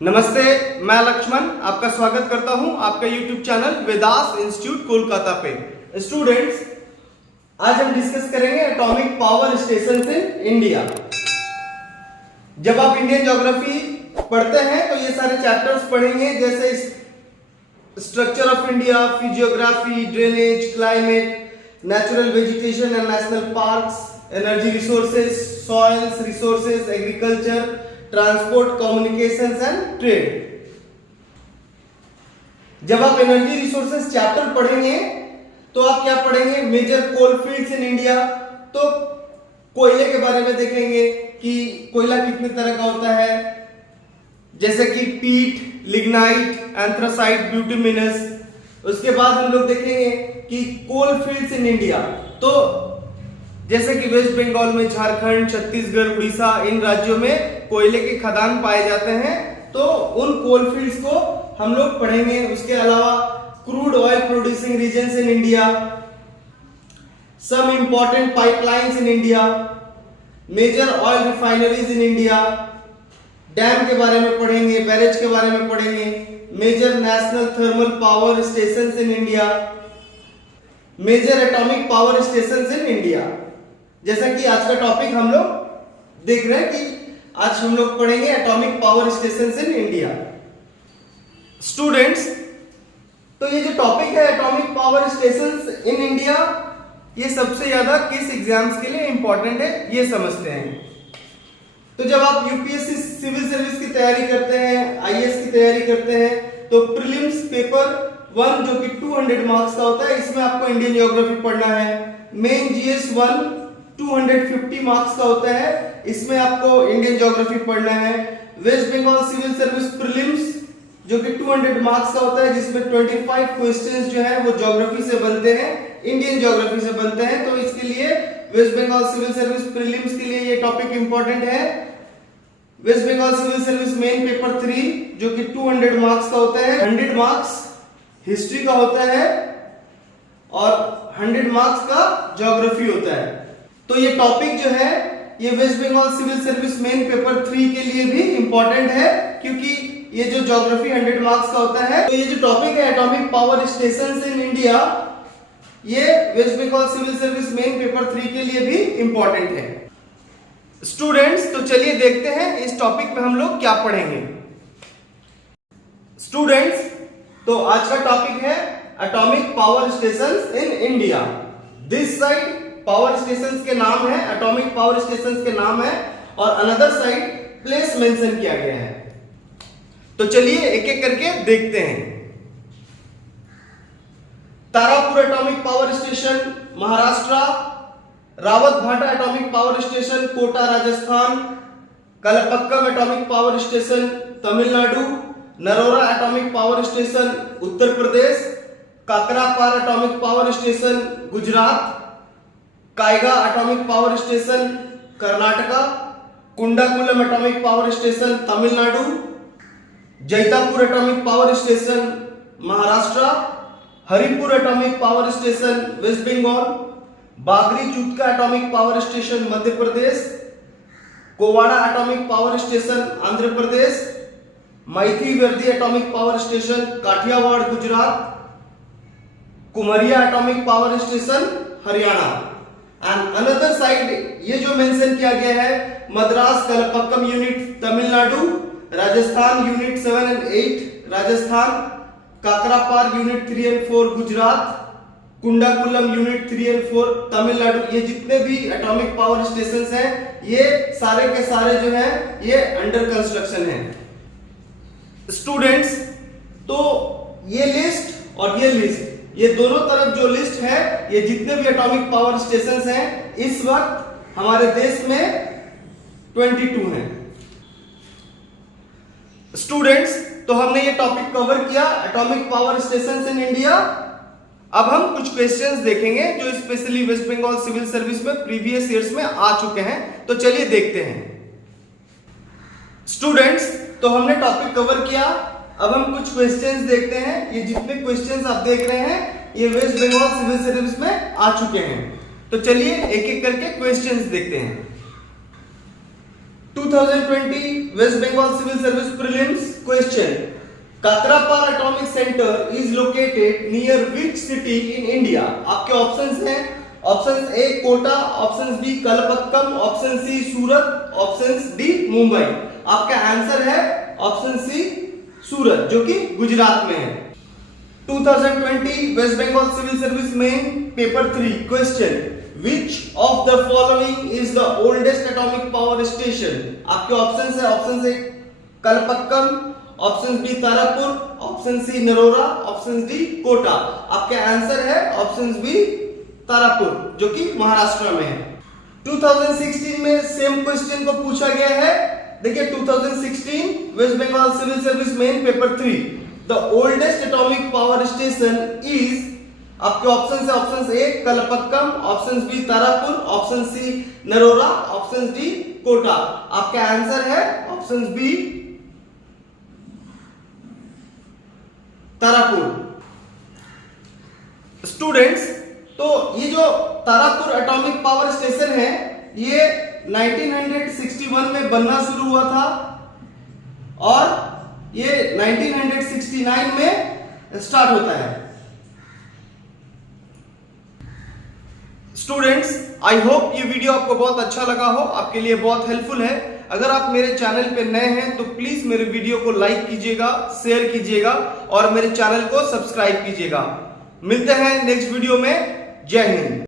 नमस्ते, मैं लक्ष्मण आपका स्वागत करता हूं आपका YouTube channel Vedas institute Kolkata पे। स्टूडेंट्स, आज हम डिस्कस करेंगे atomic power station in India. जब आप इंडियन ज्योग्राफी पढ़ते हैं तो ये सारे चैप्टर्स पढ़ेंगे, जैसे structure of India, physiography, drainage, climate, natural vegetation and national parks, energy resources, soils resources, agriculture, transport, communications and trade. जब आप एनर्जी रिसोर्सेज चैप्टर पढ़ेंगे तो आप क्या पढ़ेंगे? Major coal fields in India. तो कोयले के बारे में देखेंगे कि कोयला कितने तरह का होता है, जैसे कि पीट, लिग्नाइट, एंथ्रासाइट, ब्यूटिमिनस। उसके बाद हम लोग देखेंगे कि कोल फील्ड्स इन इंडिया, तो जैसे कि वेस्ट बंगाल में, झारखंड, छत्तीसगढ़, उड़ीसा, इन राज्यों में कोयले के खदान पाए जाते हैं, तो उन कोल फील्ड्स को हम लोग पढ़ेंगे। उसके अलावा crude oil producing regions in India, some important pipelines in India, major oil refineries in India, dam के बारे में पढ़ेंगे, बैरेज के बारे में पढ़ेंगे, major national thermal power stations in India, major atomic power stations in India. जैसा कि आज का टॉपिक हम लोग देख रहे हैं कि आज हम लोग पढ़ेंगे atomic power stations in India. Students, तो ये जो टॉपिक है atomic power stations in India, ये सबसे ज्यादा किस एग्जाम्स के लिए इंपॉर्टेंट है ये समझते हैं। तो जब आप यूपीएससी सिविल सर्विस की तैयारी करते हैं, आईएएस की तैयारी करते हैं, तो प्रीलिम्स पेपर 1 जो कि 200 मार्क्स का होता है, इसमें आपको इंडियन ज्योग्राफी पढ़ना है। मेन जीएस 1 250 मार्क्स का होता है, इसमें आपको इंडियन ज्योग्राफी पढ़ना है। West Bengal civil service prelims जो कि 200 मार्क्स का होता है, जिसमें 25 क्वेश्चंस जो है वो ज्योग्राफी से बनते हैं, इंडियन ज्योग्राफी से बनते हैं। तो इसके लिए West Bengal civil service prelims के लिए ये टॉपिक इंपॉर्टेंट है। West Bengal civil service main paper 3 जो कि 200 मार्क्स का होता है, 100 मार्क्स हिस्ट्री का होता है और 100 मार्क्स का ज्योग्राफी होता है। तो ये टॉपिक जो है ये West Bengal civil service main paper 3 के लिए भी इंपॉर्टेंट है, क्योंकि ये जो ज्योग्राफी 100 मार्क्स का होता है। तो ये जो टॉपिक है atomic power stations in India, ये West Bengal civil service main paper 3 के लिए भी इंपॉर्टेंट है। स्टूडेंट्स, तो चलिए देखते हैं इस टॉपिक में हम लोग क्या पढ़ेंगे। स्टूडेंट्स, तो आज का टॉपिक है atomic power stations in India. This side power stations के नाम है, एटॉमिक पावर स्टेशंस के नाम है, और अनदर साइड प्लेस मेंशन किया गया है। तो चलिए एक एक करके देखते हैं। Tarapur atomic power station Maharashtra, Rawat Bhata atomic power station Kota Rajasthan, Kalpakkam atomic power station Tamil Nadu, Narora atomic power station Uttar Pradesh, Kakrapar atomic power station Gujarat, Kaiga atomic power station Karnataka, Kudankulam atomic power station Tamil Nadu, Jaitapur atomic power station Maharashtra, Haripur atomic power station West Bengal, बागरी Chutka atomic power station Madhya Pradesh, Kovvada atomic power station Andhra Pradesh, Mithi Virdi atomic power station Kathiawar Gujarat, Kumaria atomic power station Haryana. And another side ये जो mention किया गया है Madras Kalpakkam unit Tamil Nadu, Rajasthan unit 7 and 8 Rajasthan, Kakrapar unit 3 and 4 Gujarat, Kudankulam unit 3 and 4 Tamil Nadu. ये जितने भी atomic power stations हैं, ये सारे के सारे जो हैं ये अंडर कंस्ट्रक्शन है। स्टूडेंट्स, तो ये लिस्ट और ये लिस्ट, ये दोनों तरफ जो लिस्ट है, ये जितने भी एटॉमिक पावर स्टेशंस हैं इस वक्त हमारे देश में 22 हैं। स्टूडेंट्स, तो हमने ये टॉपिक कवर किया atomic power stations in India. अब हम कुछ क्वेश्चंस देखेंगे जो specially West Bengal civil service में प्रीवियस ईयर्स में आ चुके हैं। तो चलिए देखते हैं। स्टूडेंट्स, तो हमने टॉपिक कवर किया, अब हम कुछ क्वेश्चंस देखते हैं। ये जितने क्वेश्चंस आप देख रहे हैं ये वेस्ट बंगाल सिविल सर्विस में आ चुके हैं। तो चलिए एक एक करके क्वेश्चंस देखते हैं। 2020 West Bengal Civil Service Prelims question. Kakrapar atomic centre is located near which city in India? आपके ऑप्शंस हैं, option A Kota, option B Kalpakkam, option C Surat, option D Mumbai. आपका आंसर है ऑप्शन सी सूरत, जो कि गुजरात में है। 2020 West Bengal civil service main paper 3 question, Which of the following is the oldest atomic power station? आपके options है, option A Kalpakkam, option B Tarapur, option C Narora, option D Kota. आपके answer है ऑप्शन बी तारापुर, जो कि महाराष्ट्र में है। 2016 में सेम क्वेश्चन को पूछा गया है। देखिए 2016 West Bengal civil service main paper 3, the oldest atomic power station is, आपके ऑप्शन है option A Kalpakkam, option B Tarapur, option C Narora, option D Kota. आपका आंसर है ऑप्शन बी तारापुर। स्टूडेंट्स, तो ये जो तारापुर एटॉमिक पावर स्टेशन है, ये 1961 में बनना शुरू हुआ था और ये 1969 में स्टार्ट होता है। स्टूडेंट्स, आई होप ये वीडियो आपको बहुत अच्छा लगा हो, आपके लिए बहुत हेल्पफुल है। अगर आप मेरे चैनल पे नए हैं तो प्लीज मेरे वीडियो को लाइक कीजिएगा, शेयर कीजिएगा और मेरे चैनल को सब्सक्राइब कीजिएगा। मिलते हैं नेक्स्ट वीडियो में। जय हिंद।